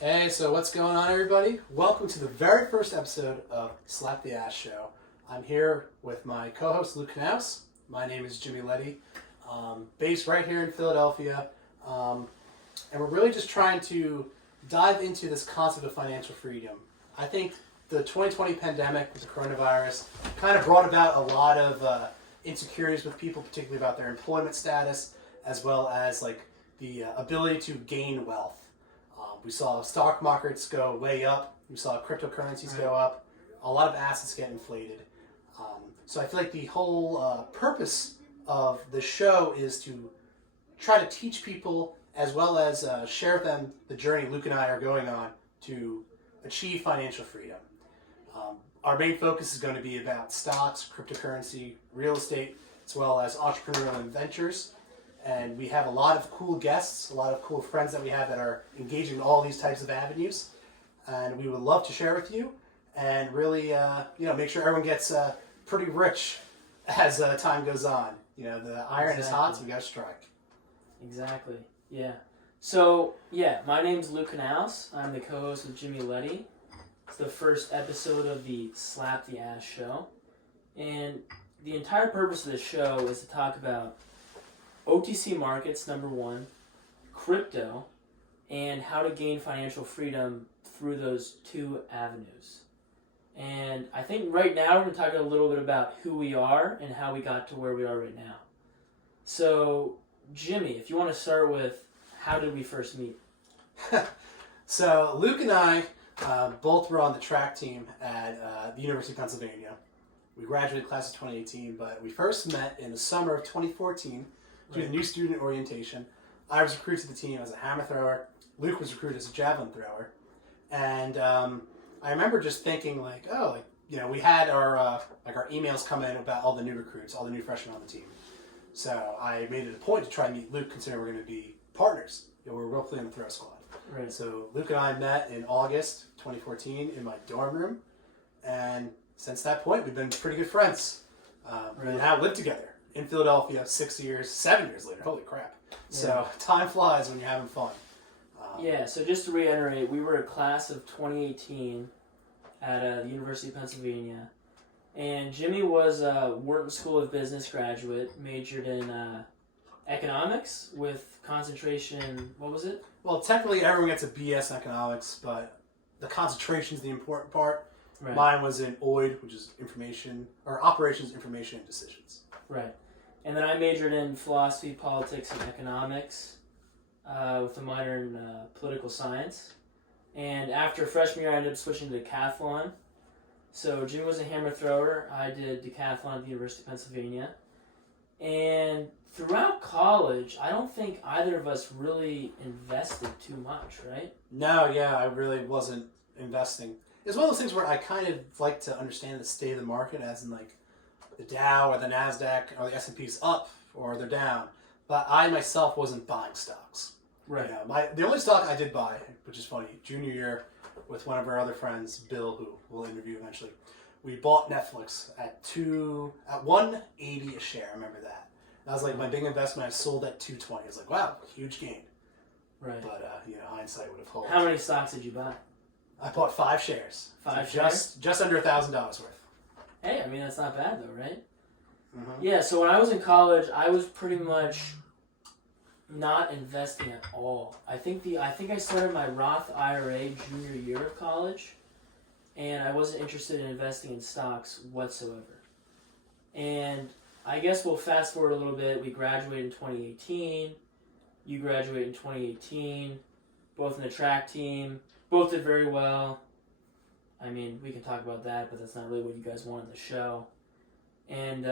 Hey, so what's going on, everybody? Welcome to the very first episode of Slap the Ass Show. I'm here with my co-host Luke Knaus. My name is Jimmy Letty, based right here in Philadelphia, and we're really just trying to dive into this concept of financial freedom. I think the 2020 pandemic with the coronavirus kind of brought about a lot of insecurities with people, particularly about their employment status, as well as like the ability to gain wealth. We saw stock markets go way up. We saw cryptocurrencies go up. A lot of assets get inflated. So I feel like the whole purpose of the show is to try to teach people as well as share with them the journey Luke and I are going on to achieve financial freedom. Our main focus is going to be about stocks, cryptocurrency, real estate, as well as entrepreneurial ventures. And we have a lot of cool guests, a lot of cool friends that we have that are engaging in all these types of avenues. And we would love to share with you and really, make sure everyone gets pretty rich as time goes on. You know, the iron is hot, so we got to strike. Exactly. Yeah. So, my name's Luke Knaus. I'm the co-host with Jimmy Letty. It's the first episode of the Slap the Ass Show. And the entire purpose of this show is to talk about OTC markets, number one, crypto, and how to gain financial freedom through those two avenues. And I think right now we're going to talk a little bit about who we are and how we got to where we are right now. So, Jimmy, if you want to start with how did we first meet? So, Luke and I both were on the track team at the University of Pennsylvania. We graduated class of 2018, but we first met in the summer of 2014 due to the new student orientation. I was recruited to the team as a hammer thrower. Luke was recruited as a javelin thrower. And I remember just thinking we had our emails come in about all the new recruits, all the new freshmen on the team. So I made it a point to try and meet Luke, considering we're going to be partners. We're roughly in the throw squad. Right. So Luke and I met in August 2014 in my dorm room. And since that point, we've been pretty good friends. We now live together in Philadelphia 7 years later. Holy crap. Yeah. So time flies when you're having fun. So just to reiterate, we were a class of 2018 at the University of Pennsylvania. And Jimmy was a Wharton School of Business graduate, majored in economics with concentration, what was it? Well, technically everyone gets a BS in economics, but the concentration is the important part. Right. Mine was in OID, which is operations, information, and decisions. Right. And then I majored in philosophy, politics, and economics with a minor in political science. And after freshman year, I ended up switching to decathlon. So Jimmy was a hammer thrower. I did decathlon at the University of Pennsylvania. And throughout college, I don't think either of us really invested too much, right? No, I really wasn't investing. It's one of those things where I kind of like to understand the state of the market, as in like the Dow or the NASDAQ or the S&P's up or they're down. But I myself wasn't buying stocks. Right. The only stock I did buy, which is funny, junior year with one of our other friends, Bill, who we'll interview eventually, we bought Netflix at $180 a share. I remember that. That was like my big investment. I sold at $220. I was like, wow, huge gain. Right. But hindsight would have held. How many stocks did you buy? I bought 5 shares. Five shares? Just under $1,000 worth. Hey, I mean, that's not bad though, right? Mm-hmm. Yeah, so when I was in college, I was pretty much not investing at all. I think I started my Roth IRA junior year of college, and I wasn't interested in investing in stocks whatsoever. And I guess we'll fast forward a little bit. We graduated in 2018. You graduated in 2018. Both in the track team. Both did very well. I mean, we can talk about that, but that's not really what you guys want in the show. And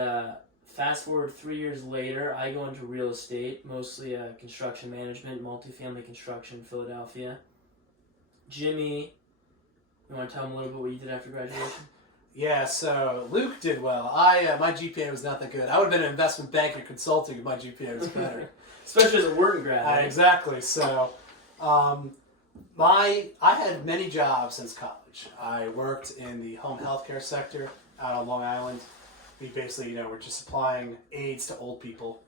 fast forward 3 years later, I go into real estate, mostly construction management, multifamily construction in Philadelphia. Jimmy, you want to tell them a little bit what you did after graduation? Yeah, so Luke did well. My GPA was not that good. I would have been an investment banker consulting if my GPA was better. Especially as a Wharton grad. Right? Exactly. So I had many jobs since college. I worked in the home healthcare sector out on Long Island. We basically, were just supplying aids to old people.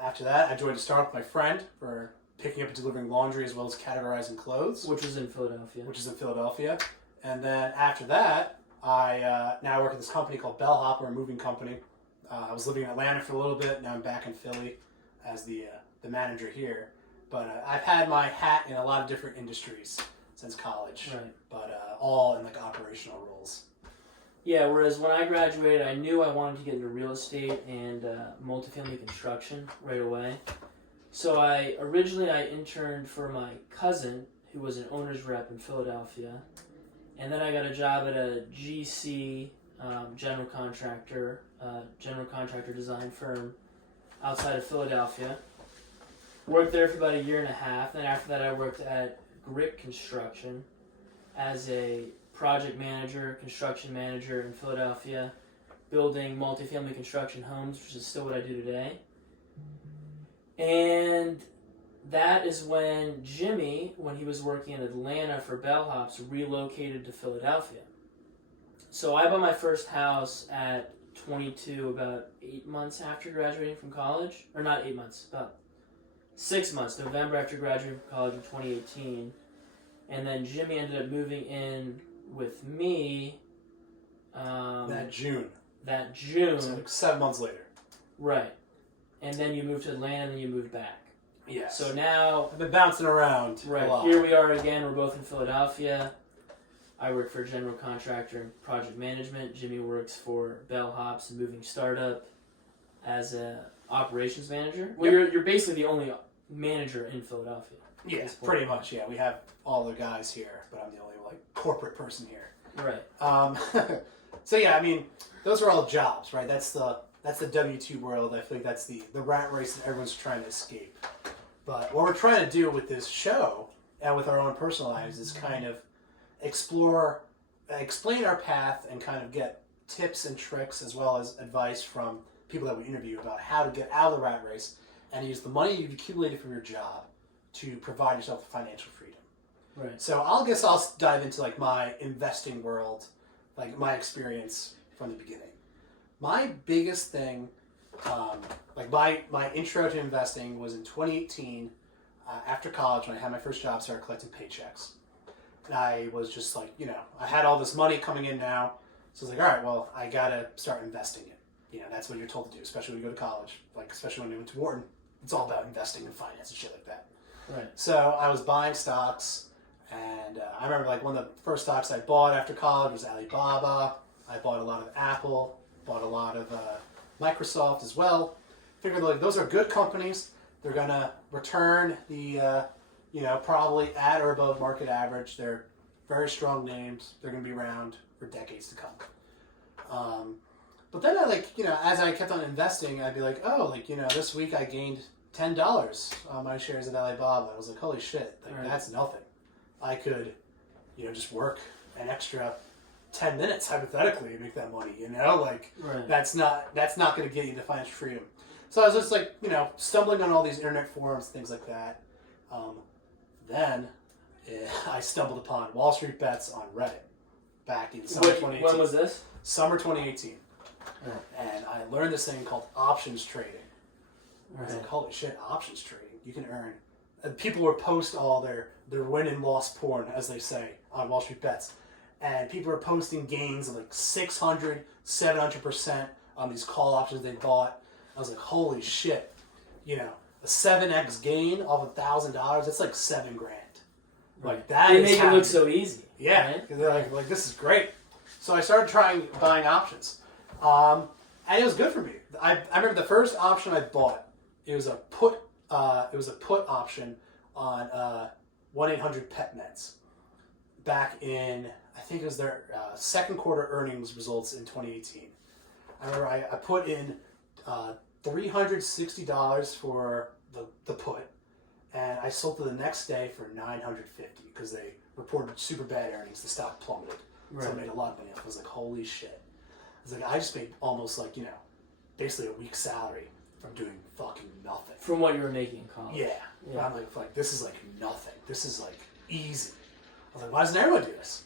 After that, I joined a startup with my friend for picking up and delivering laundry as well as categorizing clothes, Which was in Philadelphia. which is in Philadelphia. And then after that, I now work at this company called Bellhop. We're a moving company. I was living in Atlanta for a little bit. Now I'm back in Philly as the manager here. But I've had my hat in a lot of different industries since college, Right. but all in like operational roles. Yeah, whereas when I graduated, I knew I wanted to get into real estate and multifamily construction right away. So originally I interned for my cousin, who was an owner's rep in Philadelphia. And then I got a job at a GC general contractor design firm outside of Philadelphia. Worked there for about a year and a half. Then after that I worked at Grit Construction as a project manager, construction manager in Philadelphia, building multifamily construction homes, which is still what I do today. And that is when Jimmy, when he was working in Atlanta for Bellhops, relocated to Philadelphia. So I bought my first house at 22, about 8 months after graduating from college. Or not 8 months, about 6 months, November after graduating from college in 2018. And then Jimmy ended up moving in with me That June. So like 7 months later. Right. And then you moved to Atlanta and then you moved back. Yeah. So now, I've been bouncing around a right, lot. here we are again. We're both in Philadelphia. I work for a general contractor and project management. Jimmy works for Bellhops, a moving startup, as a operations manager. Well, you're basically the only manager in Philadelphia. Yeah, pretty much. Yeah, we have all the guys here, but I'm the only like corporate person here. Right. So yeah, I mean, those are all jobs, right? That's the W-2 world. I think that's the rat race that everyone's trying to escape. But what we're trying to do with this show and with our own personal lives is kind of explain our path and kind of get tips and tricks as well as advice from people that we interview about how to get out of the rat race and use the money you've accumulated from your job to provide yourself with financial freedom. Right. So I'll dive into like my investing world, like my experience from the beginning. My biggest thing, like my intro to investing was in 2018, after college when I had my first job, started collecting paychecks. And I was just like, I had all this money coming in now, so I was like, all right, well, I gotta start investing it. That's what you're told to do, especially when you go to college, like especially when you went to Wharton. It's all about investing in finance and shit like that. Right. So I was buying stocks, and I remember like one of the first stocks I bought after college was Alibaba. I bought a lot of Apple, bought a lot of Microsoft as well. Figured like those are good companies. They're gonna return the probably at or above market average. They're very strong names. They're gonna be around for decades to come. But then as I kept on investing, I'd be like, this week I gained $10 on my shares of Alibaba. I was like, holy shit, that's nothing. I could, just work an extra 10 minutes hypothetically to make that money. Right. That's not going to get you to financial freedom. So I was just like, stumbling on all these internet forums, things like that. Then I stumbled upon Wall Street Bets on Reddit back in summer 2018. When was this? Summer 2018. Right. And I learned this thing called options trading. I was Right. like, holy shit, options trading. You can earn. And people would post all their win and loss porn, as they say, on Wall Street Bets. And people are posting gains of like 600, 700% on these call options they bought. I was like, holy shit. A 7x gain off $1,000, that's like $7,000. Like that They is make it happening. look so easy. Yeah, Right? because they're like, this is great. So I started buying options. And it was good for me. I remember the first option I bought, it was a put option on 1-800-PET-MEDS back in, I think it was their second quarter earnings results in 2018. I remember I put in $360 for the put, and I sold it the next day for $950 because they reported super bad earnings. The stock plummeted. So I made a lot of money. I was like, holy shit. I was like, I just made almost like, basically a week's salary from doing fucking nothing. From what you were making in college. Yeah. I'm like, this is like nothing. This is like easy. I was like, why doesn't everyone do this?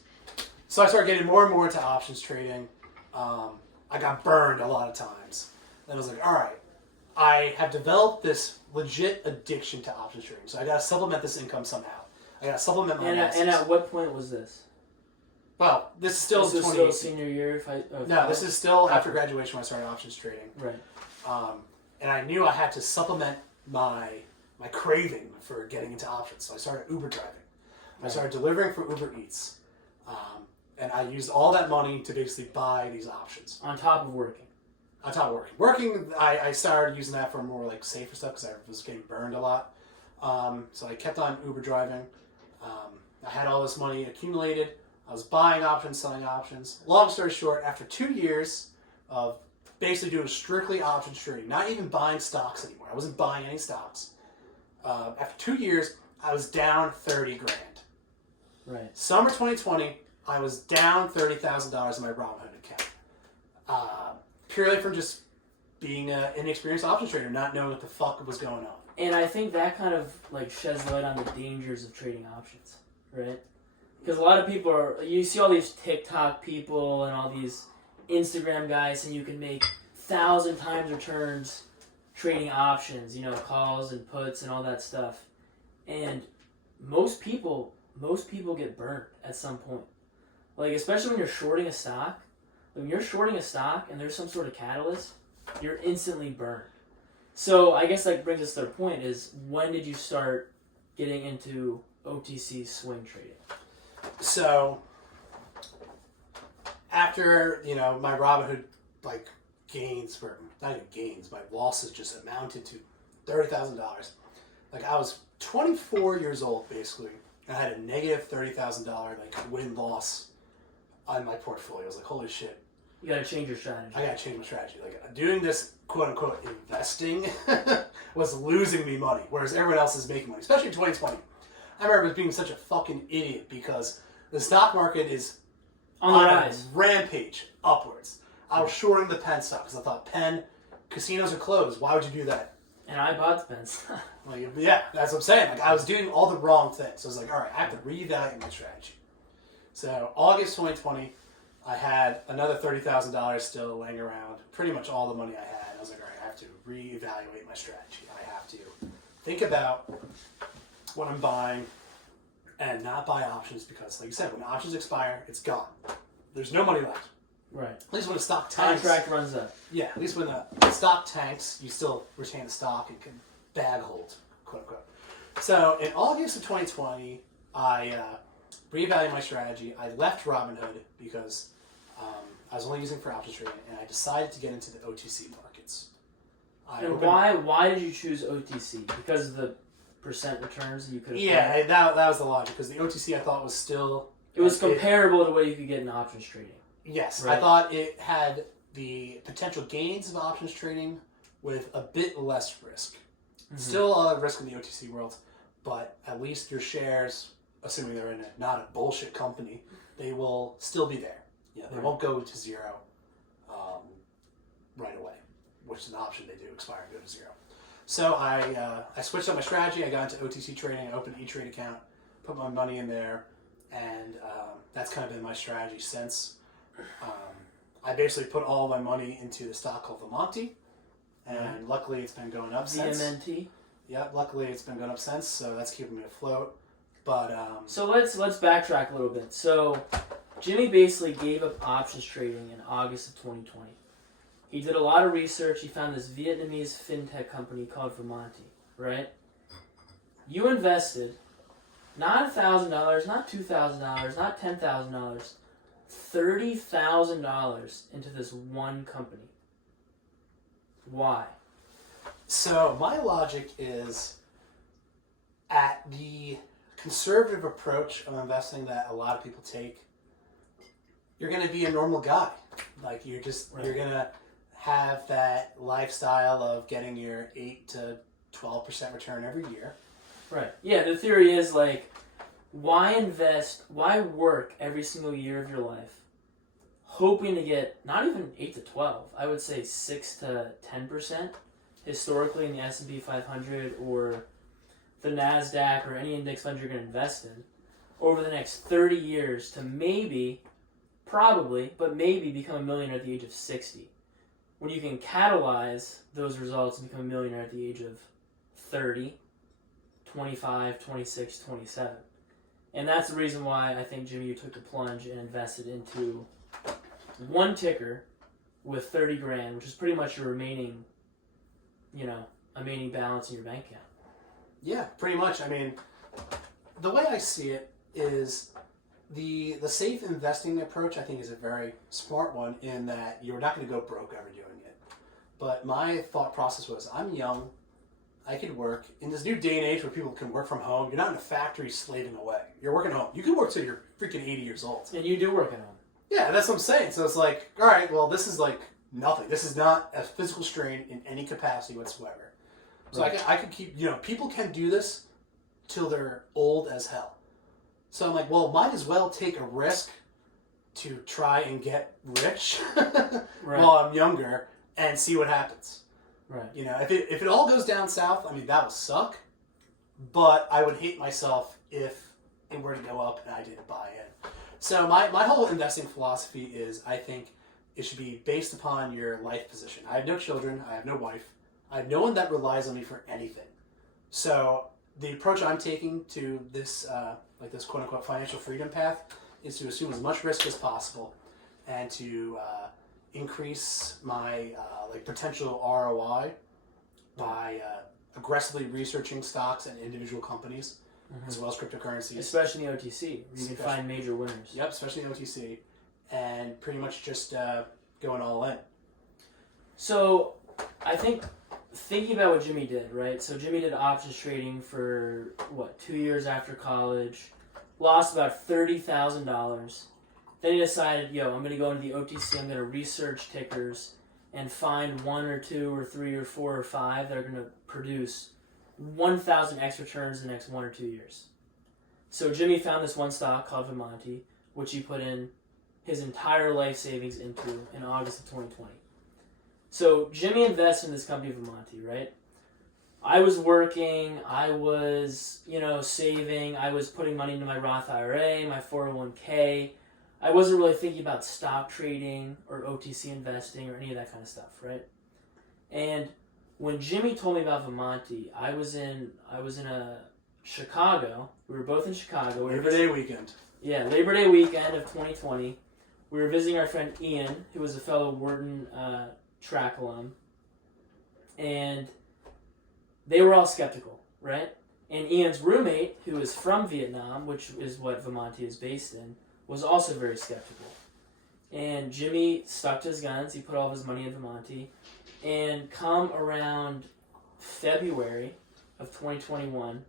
So I started getting more and more into options trading. I got burned a lot of times. Then I was like, all right, I have developed this legit addiction to options trading. So I got to supplement this income somehow. I got to supplement my And at what point was this? Well, this is still This is 2018. still senior year? No, this is still after graduation when I started options trading. Right. And I knew I had to supplement my craving for getting into options. So I started Uber driving. I started delivering for Uber Eats. And I used all that money to basically buy these options. On top of working. On top of working. Working, I started using that for more like safer stuff because I was getting burned a lot. So I kept on Uber driving. I had all this money accumulated. I was buying options, selling options. Long story short, after 2 years of basically doing strictly options trading, not even buying stocks anymore. I wasn't buying any stocks. After 2 years, I was down 30 grand. Right. Summer 2020, I was down $30,000 in my Robinhood account. Purely from just being an inexperienced options trader, not knowing what the fuck was going on. And I think that kind of like sheds light on the dangers of trading options, right? Because a lot of people you see all these TikTok people and all these Instagram guys, and you can make 1,000 times returns trading options, calls and puts and all that stuff. And most people get burned at some point. Like, especially when you're shorting a stock. When you're shorting a stock and there's some sort of catalyst, you're instantly burned. So I guess that brings us to the point is, when did you start getting into OTC swing trading? So after, my Robinhood gains were not even gains, my losses just amounted to $30,000. Like, I was 24 years old basically, and I had a negative $30,000 win-loss on my portfolio. I was like, holy shit. You gotta change your strategy. I gotta change my strategy. Like, doing this quote-unquote investing was losing me money, whereas everyone else is making money, especially in 2020. I remember being such a fucking idiot because the stock market is on the rise. A rampage upwards. I was shorting the Penn stock because I thought, Penn, casinos are closed. Why would you do that? And I bought the Penns. Yeah, that's what I'm saying. Like, I was doing all the wrong things. So I was like, all right, I have to reevaluate my strategy. So August 2020, I had another $30,000 still laying around. Pretty much all the money I had. I was like, all right, I have to reevaluate my strategy. I have to think about what I'm buying and not buy options because, like you said, when options expire, it's gone. There's no money left. Right. At least when the stock tanks. Contract runs up. Yeah, at least when the stock tanks, you still retain the stock and can bag hold, quote unquote. So in August of 2020, I reevaluated my strategy. I left Robinhood because I was only using it for options trading, and I decided to get into the OTC markets. And why did you choose OTC? Because of the percent returns that you could have Yeah, that was the logic, because the OTC I thought was still... It was comparable to what you could get in options trading. Yes, right? I thought it had the potential gains of options trading with a bit less risk. Mm-hmm. Still a lot of risk in the OTC world, but at least your shares, assuming they're in not a bullshit company, they will still be there. Yeah, they won't go to zero right away, which is an option. They do expire and go to zero. So I switched up my strategy. I got into OTC trading. I opened an E-Trade account, put my money in there, and that's kind of been my strategy since. I basically put all my money into the stock called Vimonte, and luckily it's been going up since. VMNT? Yeah, luckily it's been going up since, so that's keeping me afloat. But so let's backtrack a little bit. So Jimmy basically gave up options trading in August of 2020. He did a lot of research. He found this Vietnamese fintech company called Vimonte, right? You invested not $1,000, not $2,000, not $10,000, $30,000 into this one company. Why? So my logic is, at the conservative approach of investing that a lot of people take, you're going to be a normal guy. Like, you're going to have that lifestyle of getting your 8 to 12% return every year. Right. Yeah, the theory is, like, why work every single year of your life hoping to get not even 8 to 12, I would say 6 to 10% historically in the S&P 500 or the NASDAQ or any index fund you're going to invest in over the next 30 years to maybe become a millionaire at the age of 60. when you can catalyze those results and become a millionaire at the age of 30, 25, 26, 27. And that's the reason why I think, Jimmy, you took the plunge and invested into one ticker with 30 grand, which is pretty much your remaining balance in your bank account. Yeah, pretty much. I mean, the way I see it is the safe investing approach, I think, is a very smart one in that you're not going to go broke ever doing it. But my thought process was, I'm young, I could work. In this new day and age where people can work from home, you're not in a factory slaving away. You're working home. You can work till you're freaking 80 years old. And you do work at home. Yeah, that's what I'm saying. So it's like, all right, well, this is like nothing. This is not a physical strain in any capacity whatsoever. So Right. I could keep, people can do this till they're old as hell. So I'm like, well, might as well take a risk to try and get rich Right. while I'm younger and see what happens. Right. If it all goes down south, I mean, that would suck. But I would hate myself if it were to go up and I didn't buy in. So my whole investing philosophy is, I think it should be based upon your life position. I have no children. I have no wife. I have no one that relies on me for anything. So the approach I'm taking to this, this quote-unquote financial freedom path is to assume as much risk as possible and to increase my potential ROI by aggressively researching stocks and individual companies, as well as cryptocurrencies. Especially in the OTC, where you can find major winners. Yep, especially in OTC. And pretty much just going all in. So, I think, thinking about what Jimmy did, right? So Jimmy did options trading for, 2 years after college, lost about $30,000. Then he decided, I'm going to go into the OTC, I'm going to research tickers and find 1 or 2 or 3 or 4 or 5 that are going to produce 1,000x returns in the next 1 or 2 years. So Jimmy found this one stock called Vimonti, which he put in his entire life savings into in August of 2020. So Jimmy invested in this company, Vimonti, right? I was working, I was, saving, I was putting money into my Roth IRA, my 401k. I wasn't really thinking about stock trading or OTC investing or any of that kind of stuff, right? And when Jimmy told me about Vimonti, I was in Chicago. We were both in Chicago. Labor Day weekend. Yeah, Labor Day weekend of 2020. We were visiting our friend Ian, who was a fellow Wharton track alum, and they were all skeptical, right? And Ian's roommate, who is from Vietnam, which is what Vimonti is based in, was also very skeptical. And Jimmy stuck to his guns. He put all of his money in Vimonti. And come around February of 2021,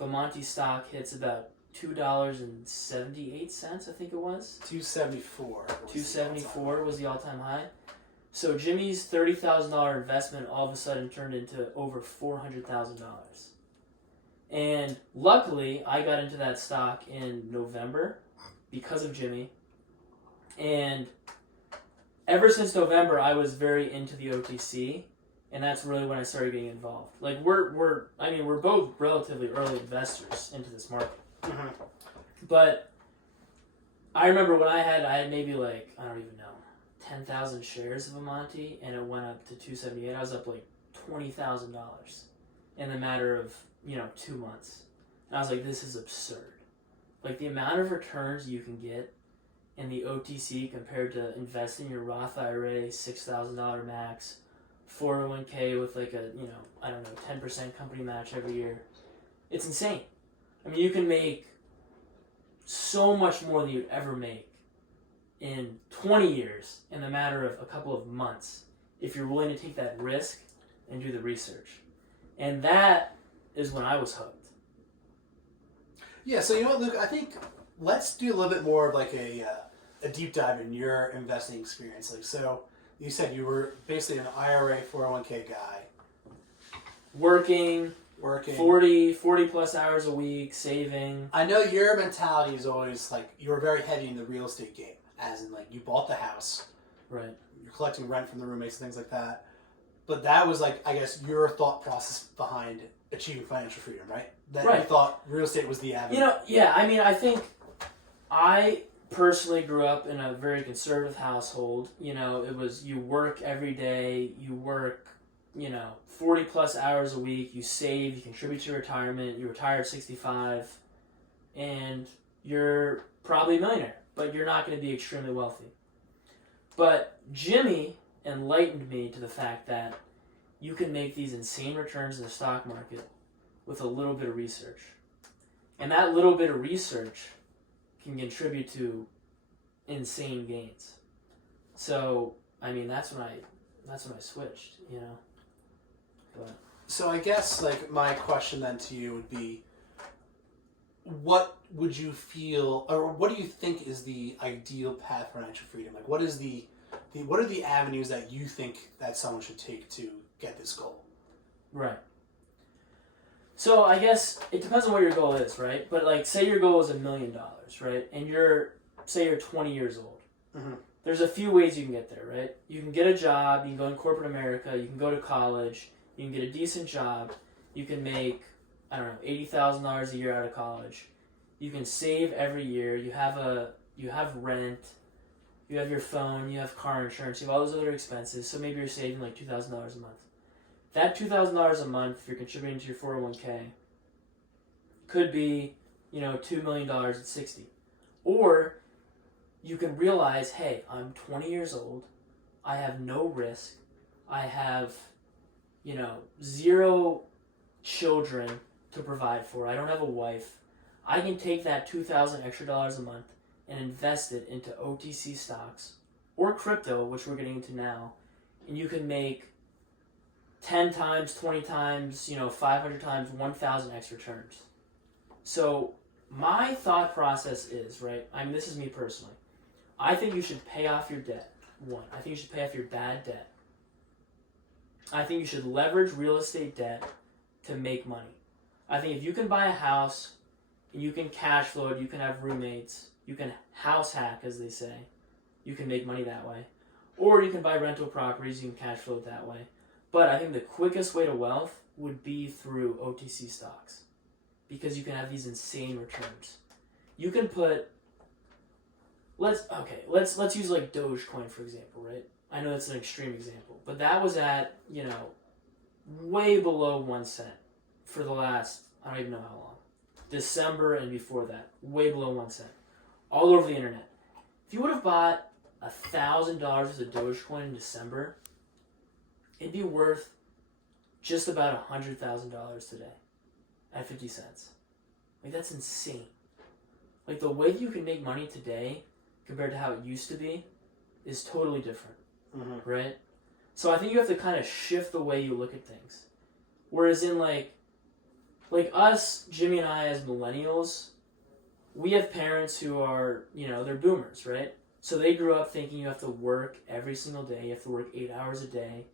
Vimonti stock hits about $2.78, I think it was. $2.74. $2.74 was the all-time high. So Jimmy's $30,000 investment all of a sudden turned into over $400,000. And luckily, I got into that stock in November because of Jimmy. And ever since November, I was very into the OTC, and that's really when I started getting involved. Like we're both relatively early investors into this market. Mm-hmm. But I remember when I had maybe I don't even know, 10,000 shares of Vimonti, and it went up to $2.78. I was up $20,000 in a matter of 2 months. And I was like, this is absurd. The amount of returns you can get in the OTC compared to investing in your Roth IRA, $6,000 max, 401k with a 10% company match every year. It's insane. I mean, you can make so much more than you'd ever make in 20 years in the matter of a couple of months if you're willing to take that risk and do the research. And that is when I was hooked. Yeah, so you know what, Luke? I think let's do a little bit more of a deep dive in your investing experience. So you said you were basically an IRA 401k guy. Working 40 plus hours a week, saving. I know your mentality is always you were very heavy in the real estate game, as in you bought the house. Right. You're collecting rent from the roommates and things like that. But that was I guess your thought process behind achieving financial freedom, right? That right. You thought real estate was the avenue. Yeah, I mean, I think I personally grew up in a very conservative household. You know, it was you work every day, you work, 40 plus hours a week, you save, you contribute to your retirement, you retire at 65, and you're probably a millionaire, but you're not going to be extremely wealthy. But Jimmy enlightened me to the fact that you can make these insane returns in the stock market with a little bit of research. And that little bit of research can contribute to insane gains. So, I mean, that's when I switched, But So I guess like my question then to you would be, what would you feel, or what do you think is the ideal path for financial freedom? Like, what is what are the avenues that you think that someone should take to get this goal? right. So I guess it depends on what your goal is, right? But like, say your goal is $1 million, right? And say you're 20 years old. Mm-hmm. There's a few ways you can get there, right? You can get a job, you can go in corporate America, you can go to college, you can get a decent job, you can make, I don't know, $80,000 a year out of college. You can save every year, you have rent, you have your phone, you have car insurance, you have all those other expenses, so maybe you're saving like $2,000 a month. That $2,000 a month, if you're contributing to your 401k, could be, $2 million at 60. Or you can realize, hey, I'm 20 years old, I have no risk, I have, 0 children to provide for, I don't have a wife, I can take that $2,000 extra dollars a month and invest it into OTC stocks or crypto, which we're getting into now, and you can make 10 times, 20 times, 500 times, 1,000 X returns. So my thought process is, right, this is me personally, I think you should pay off your debt. One, I think you should pay off your bad debt. I think you should leverage real estate debt to make money. I think if you can buy a house and you can cash flow it, you can have roommates, you can house hack, as they say, you can make money that way. Or you can buy rental properties, you can cash flow it that way. But I think the quickest way to wealth would be through OTC stocks, because you can have these insane returns. You can put, let's use like Dogecoin for example, right? I know that's an extreme example, but that was at, way below 1 cent for the last, I don't even know how long. December and before that, way below 1 cent. All over the internet. If you would have bought $1,000 worth of Dogecoin in December, it'd be worth just about $100,000 today at 50 cents. Like, that's insane. Like, the way you can make money today compared to how it used to be is totally different, right? So I think you have to kind of shift the way you look at things. Whereas in like us, Jimmy and I as millennials, we have parents who are, they're boomers, right? So they grew up thinking you have to work every single day, you have to work 8 hours a day,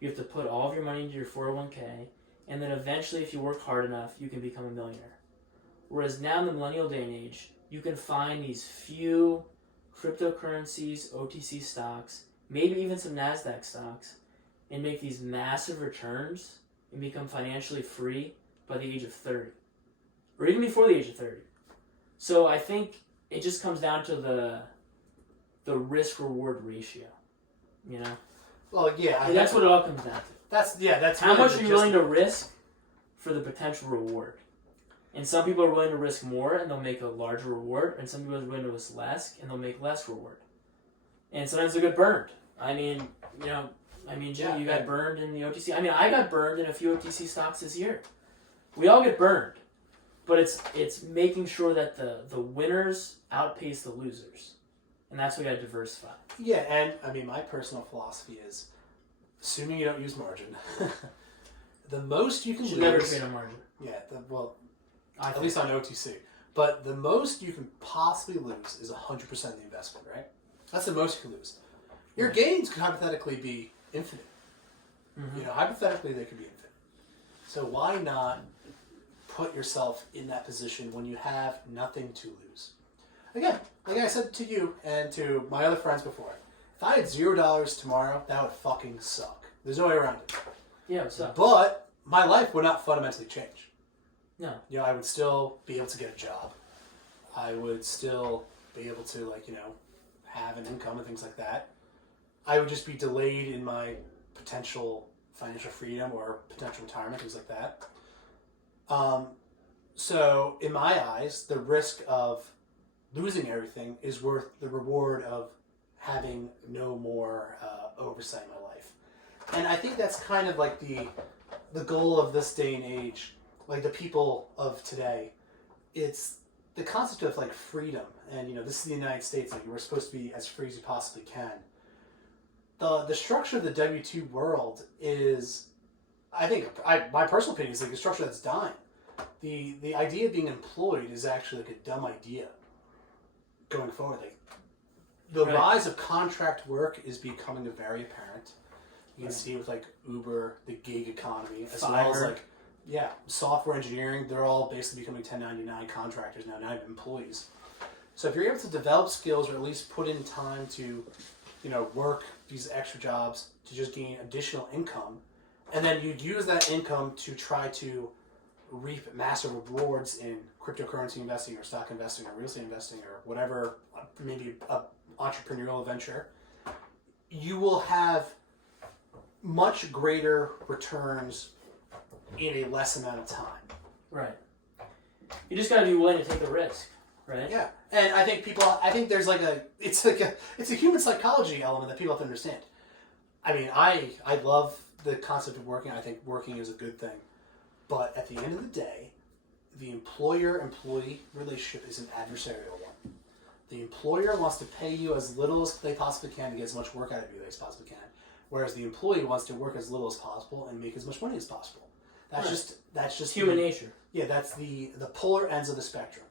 you have to put all of your money into your 401k, and then eventually if you work hard enough, you can become a millionaire. Whereas now in the millennial day and age, you can find these few cryptocurrencies, OTC stocks, maybe even some NASDAQ stocks, and make these massive returns and become financially free by the age of 30. Or even before the age of 30. So I think it just comes down to the risk-reward ratio, Well, yeah. That's what it all comes down to. That's how really much are you willing to risk for the potential reward? And some people are willing to risk more and they'll make a larger reward, and some people are willing to risk less and they'll make less reward. And sometimes they get burned. Jim, you got burned in the OTC. I got burned in a few OTC stocks this year. We all get burned. But it's making sure that the winners outpace the losers. And that's what we got to diversify. Yeah, and my personal philosophy is, assuming you don't use margin, the most you can should lose. Never trade on margin. Yeah, at least on OTC. But the most you can possibly lose is 100% of the investment, right? That's the most you can lose. Your gains could hypothetically be infinite. Mm-hmm. Hypothetically they could be infinite. So why not put yourself in that position when you have nothing to lose? Again, like I said to you and to my other friends before, if I had $0 tomorrow, that would fucking suck. There's no way around it. Yeah, it would suck. But my life would not fundamentally change. No. I would still be able to get a job. I would still be able to have an income and things like that. I would just be delayed in my potential financial freedom or potential retirement, things like that. So in my eyes, the risk of losing everything is worth the reward of having no more oversight in my life. And I think that's kind of like the goal of this day and age, like the people of today. It's the concept of like freedom, and this is the United States. Like we're supposed to be as free as you possibly can. The structure of the W-2 world is, I think, my personal opinion is like a structure that's dying. The idea of being employed is actually like a dumb idea going forward. Like the rise of contract work is becoming very apparent. You can see with like Uber, the gig economy, as well as like software engineering. They're all basically becoming 1099 contractors now, not even employees. So if you're able to develop skills or at least put in time to work these extra jobs to just gain additional income, and then you'd use that income to try to reap massive rewards in cryptocurrency investing or stock investing or real estate investing or whatever, maybe a entrepreneurial venture, you will have much greater returns in a less amount of time. Right. You just got to be willing to take the risk, right? Yeah, and I think there's it's a human psychology element that people have to understand. I mean, I love the concept of working. I think working is a good thing. But at the end of the day, the employer-employee relationship is an adversarial one. The employer wants to pay you as little as they possibly can to get as much work out of you as they possibly can, whereas the employee wants to work as little as possible and make as much money as possible. That's just human nature. Yeah, that's the polar ends of the spectrum.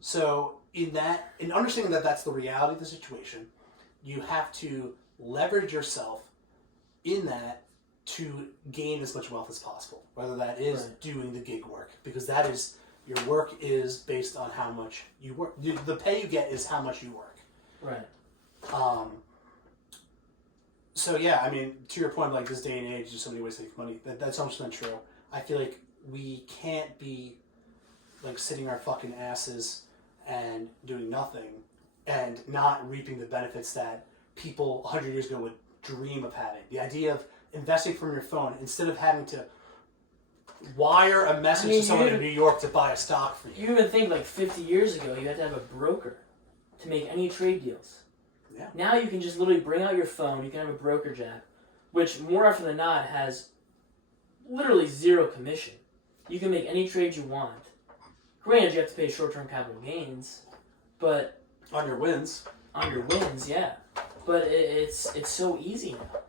So in understanding that that's the reality of the situation, you have to leverage yourself in that to gain as much wealth as possible, whether that is doing the gig work, because that is, your work is based on how much you work. The pay you get is how much you work. Right. So yeah, I mean, to your point, like this day and age, there's so many ways to make money. That's 100% true. I feel like we can't be like sitting our fucking asses and doing nothing and not reaping the benefits that people 100 years ago would dream of having. The idea of investing from your phone instead of having to wire a message to someone in New York to buy a stock for you. You even think like 50 years ago you had to have a broker to make any trade deals. Yeah. Now you can just literally bring out your phone, you can have a brokerage app, which more often than not has literally zero commission. You can make any trade you want. Granted, you have to pay short-term capital gains, but on your wins. On your wins, yeah. But it's so easy now.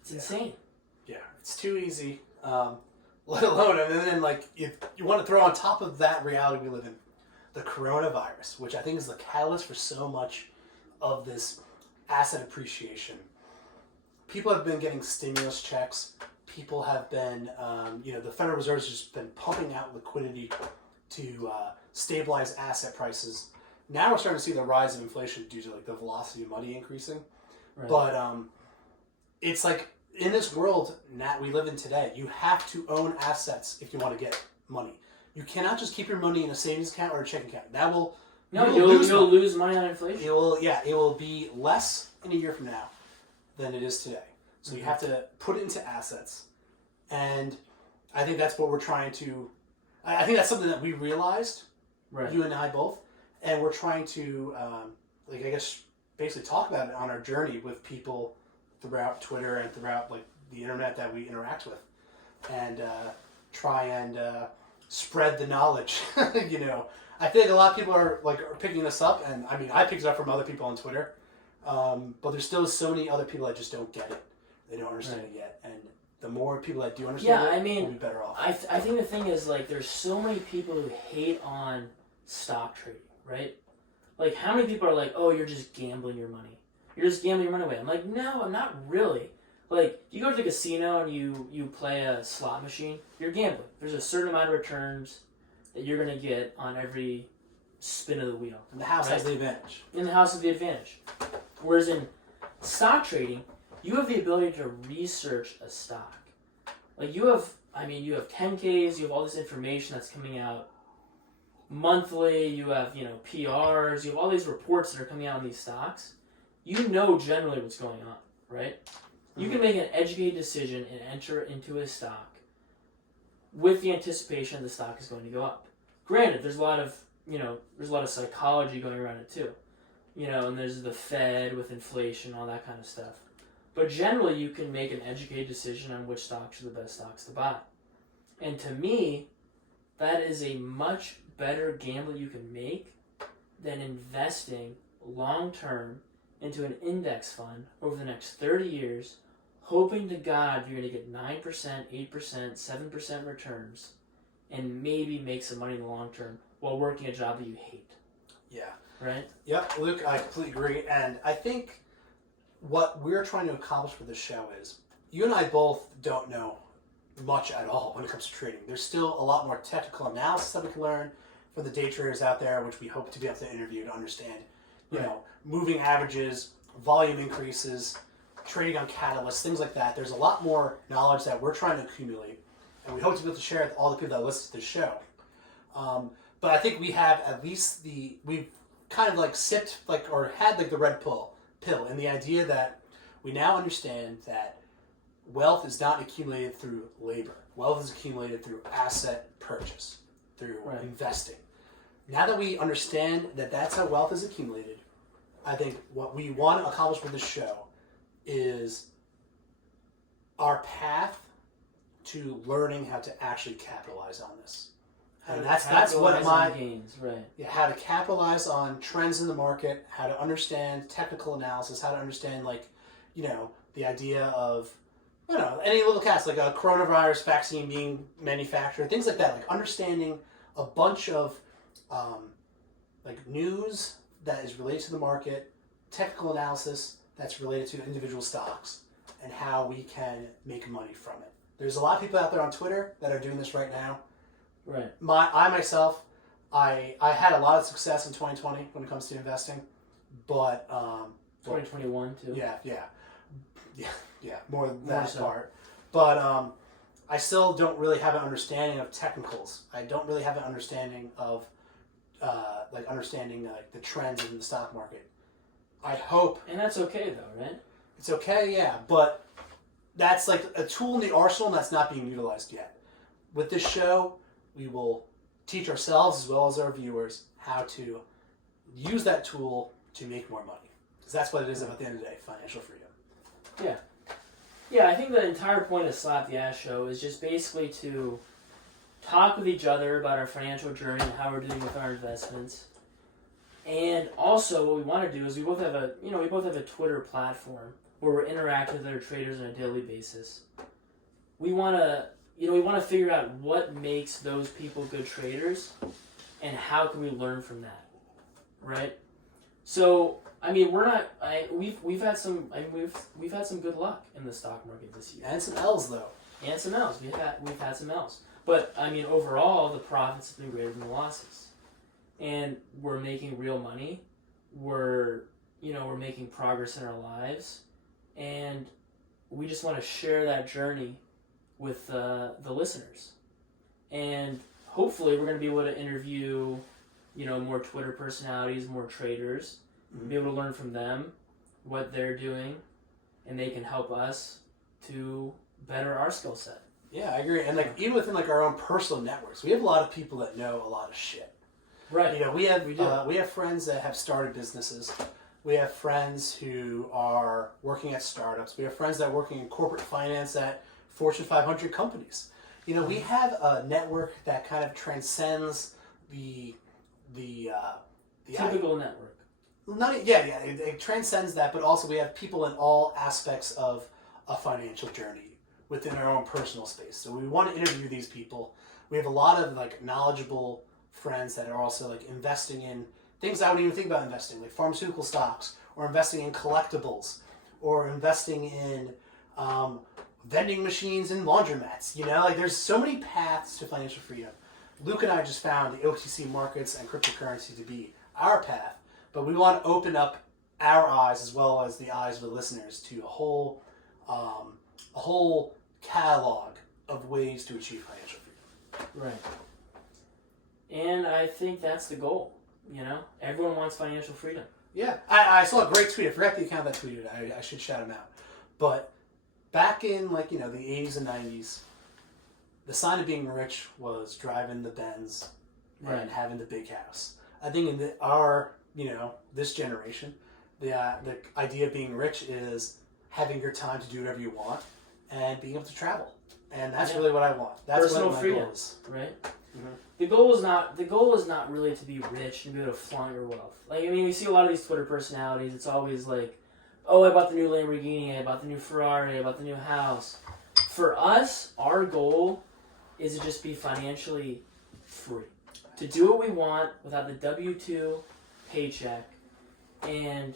It's insane. Yeah, it's too easy. Let alone, and then like you want to throw on top of that reality we live in, the coronavirus, which I think is the catalyst for so much of this asset appreciation. People have been getting stimulus checks. People have been, the Federal Reserve has just been pumping out liquidity to stabilize asset prices. Now we're starting to see the rise of inflation due to like the velocity of money increasing. Right. But it's like in this world that we live in today, you have to own assets if you want to get money. You cannot just keep your money in a savings account or a checking account. That will you'll lose money on inflation. It will be less in a year from now than it is today. So you have to put it into assets, and I think that's what we're trying to. I think that's something that we realized, you and I both, and we're trying to, basically talk about it on our journey with people throughout Twitter and throughout like the internet that we interact with, and try and spread the knowledge. I think a lot of people are picking this up, and I mean I picked it up from other people on Twitter, but there's still so many other people that just don't get it. They don't understand it yet, and the more people that do understand will be better off. I think the thing is like there's so many people who hate on stock trading, right? Like how many people are like, oh, you're just gambling your money. You're just gambling your money away. I'm like, no, I'm not really. Like, you go to the casino and you play a slot machine, you're gambling. There's a certain amount of returns that you're going to get on every spin of the wheel. And the house has the advantage. And the house has the advantage. Whereas in stock trading, you have the ability to research a stock. Like, you have 10Ks, you have all this information that's coming out monthly, you have, PRs, you have all these reports that are coming out on these stocks. You know generally what's going on, right? You can make an educated decision and enter into a stock with the anticipation the stock is going to go up. Granted, there's a lot of psychology going around it too. And there's the Fed with inflation, all that kind of stuff. But generally, you can make an educated decision on which stocks are the best stocks to buy. And to me, that is a much better gamble you can make than investing long-term into an index fund over the next 30 years, hoping to God you're going to get 9%, 8%, 7% returns, and maybe make some money in the long term while working a job that you hate. Yeah. Right? Yep, Luke, I completely agree. And I think what we're trying to accomplish with this show is you and I both don't know much at all when it comes to trading. There's still a lot more technical analysis that we can learn for the day traders out there, which we hope to be able to interview to understand, moving averages, volume increases, trading on catalysts, things like that. There's a lot more knowledge that we're trying to accumulate, and we hope to be able to share with all the people that listen to this show. But I think we have at least we've kind of like sipped or had the red pill in the idea that we now understand that wealth is not accumulated through labor. Wealth is accumulated through asset purchase, through investing. Now that we understand that that's how wealth is accumulated, I think what we want to accomplish with this show is our path to learning how to actually capitalize on this. And that's what gains, right? Yeah, how to capitalize on trends in the market, how to understand technical analysis, how to understand the idea of any little cast like a coronavirus vaccine being manufactured, things like that. Like understanding a bunch of news that is related to the market, technical analysis that's related to individual stocks, and how we can make money from it. There's a lot of people out there on Twitter that are doing this right now. Right. I had a lot of success in 2020 when it comes to investing, but 2021 too. Yeah, more than that so. Part. But I still don't really have an understanding of technicals. I don't really have an understanding of the trends in the stock market. I hope, and that's okay though, right? It's okay, yeah, but that's like a tool in the arsenal that's not being utilized yet. With this show, we will teach ourselves as well as our viewers how to use that tool to make more money. Because that's what it is at the end of the day, financial freedom. Yeah. Yeah, I think the entire point of Slap the Ass Show is just basically to talk with each other about our financial journey and how we're doing with our investments. And also what we want to do is we both have a Twitter platform where we're interacting with other traders on a daily basis. We want to figure out what makes those people good traders and how can we learn from that. Right? So, we've had some good luck in the stock market this year. And some L's though. And some L's. We've had some L's. But overall the profits have been greater than the losses. And we're making real money. We're making progress in our lives. And we just want to share that journey with the listeners. And hopefully we're going to be able to interview, more Twitter personalities, more traders, be able to learn from them what they're doing, and they can help us to better our skill set. Yeah, I agree. And even within our own personal networks, we have a lot of people that know a lot of shit. Right. We have friends that have started businesses. We have friends who are working at startups. We have friends that are working in corporate finance at Fortune 500 companies. We have a network that kind of transcends the typical network. It transcends that, but also we have people in all aspects of a financial journey within our own personal space. So we want to interview these people. We have a lot of knowledgeable friends that are also investing in things I wouldn't even think about investing, like pharmaceutical stocks, or investing in collectibles, or investing in vending machines and laundromats. There's so many paths to financial freedom. Luke and I just found the OTC markets and cryptocurrency to be our path, but we want to open up our eyes as well as the eyes of the listeners to a whole catalog of ways to achieve financial freedom. Right. And I think that's the goal. Everyone wants financial freedom. Yeah, I saw a great tweet. I forgot the account that tweeted. I should shout him out. But back in the 80s and 90s, the sign of being rich was driving the Benz and having the big house. I think in this generation, the idea of being rich is having your time to do whatever you want and being able to travel. And that's really what I want. That's personal what my freedom, goal is. right? Mm-hmm. The goal is not really to be rich and be able to flaunt your wealth. We see a lot of these Twitter personalities. It's always like, oh, I bought the new Lamborghini, I bought the new Ferrari, I bought the new house. For us, our goal is to just be financially free, to do what we want without the W-2 paycheck. And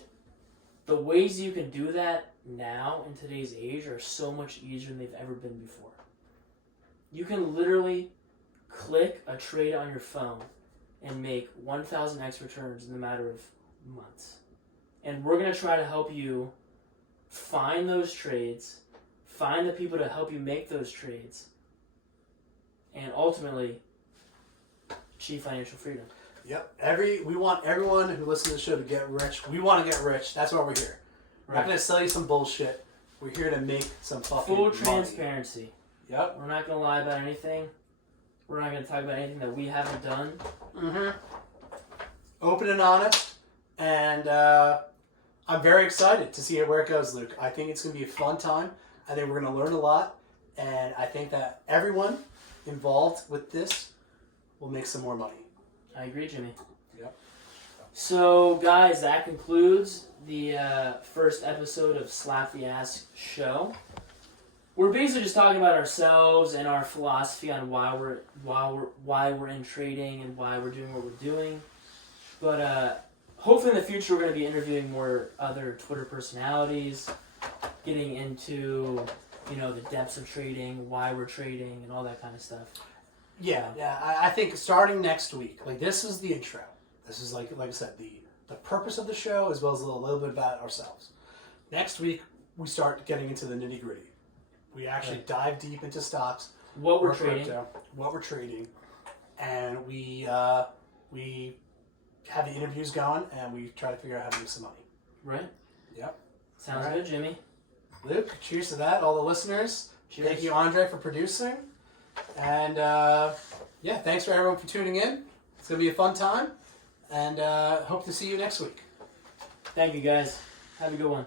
the ways you can do that now in today's age are so much easier than they've ever been before. You can literally click a trade on your phone and make 1,000x returns in a matter of months. And we're going to try to help you find those trades, find the people to help you make those trades, and ultimately achieve financial freedom. Yep. We want everyone who listens to the show to get rich. We want to get rich. That's why we're here. We're not going to sell you some bullshit. We're here to make some fucking full money. transparency. Yep. We're not going to lie about anything. We're not going to talk about anything that we haven't done. Mm-hmm. Open and honest. And I'm very excited to see where it goes, Luke. I think it's going to be a fun time. I think we're going to learn a lot. And I think that everyone involved with this will make some more money. I agree, Jimmy. Yep. So, guys, that concludes the first episode of Slap the Ass Show. We're basically just talking about ourselves and our philosophy on why we're in trading and why we're doing what we're doing. But hopefully in the future we're going to be interviewing more other Twitter personalities, getting into the depths of trading, why we're trading, and all that kind of stuff. Yeah. I think starting next week, this is the intro. This is like I said, the purpose of the show as well as a little bit about ourselves. Next week we start getting into the nitty gritty. We actually dive deep into stocks, what we're trading, and we have the interviews going, and we try to figure out how to make some money. Right. Yep. Sounds good, Jimmy. Luke, cheers to that. All the listeners. Cheers. Thank you, Andre, for producing. And thanks for everyone for tuning in. It's going to be a fun time. And hope to see you next week. Thank you, guys. Have a good one.